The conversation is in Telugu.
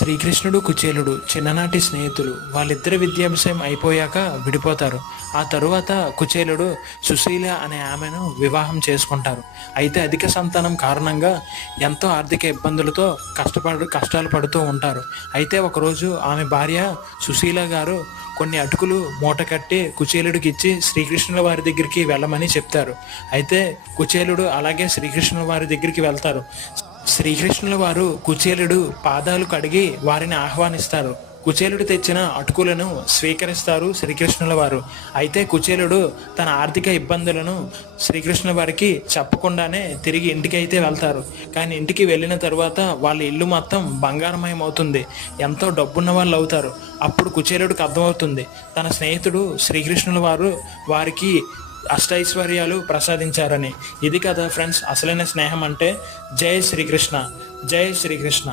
శ్రీకృష్ణుడు కుచేలుడు చిన్ననాటి స్నేహితులు. వాళ్ళిద్దరి విద్యాభ్యాసం అయిపోయాక విడిపోతారు. ఆ తరువాత కుచేలుడు సుశీల అనే ఆమెను వివాహం చేసుకుంటారు. అయితే అధిక సంతానం కారణంగా ఎంతో ఆర్థిక ఇబ్బందులతో కష్టాలు పడుతూ ఉంటారు. అయితే ఒకరోజు ఆమె భార్య సుశీల గారు కొన్ని అటుకులు మూట కట్టి కుచేలుడికి ఇచ్చి శ్రీకృష్ణుల వారి దగ్గరికి వెళ్ళమని చెప్తారు. అయితే కుచేలుడు అలాగే శ్రీకృష్ణుల వారి దగ్గరికి వెళ్తారు. శ్రీకృష్ణుల వారు కుచేలుడు పాదాలు కడిగి వారిని ఆహ్వానిస్తారు. కుచేలుడు తెచ్చిన అటుకులను స్వీకరిస్తారు శ్రీకృష్ణుల వారు. అయితే కుచేలుడు తన ఆర్థిక ఇబ్బందులను శ్రీకృష్ణుల వారికి చెప్పకుండానే తిరిగి ఇంటికి అయితే వెళ్తారు. కానీ ఇంటికి వెళ్ళిన తర్వాత వాళ్ళ ఇల్లు మొత్తం బంగారమయం అవుతుంది. ఎంతో డబ్బున్న వాళ్ళు అవుతారు. అప్పుడు కుచేలుడికి అర్థమవుతుంది తన స్నేహితుడు శ్రీకృష్ణుల వారు వారికి అష్టైశ్వర్యాలు ప్రసాదించారని. ఇది కదా ఫ్రెండ్స్ అసలైన స్నేహం అంటే. జై శ్రీకృష్ణ, జై శ్రీకృష్ణ.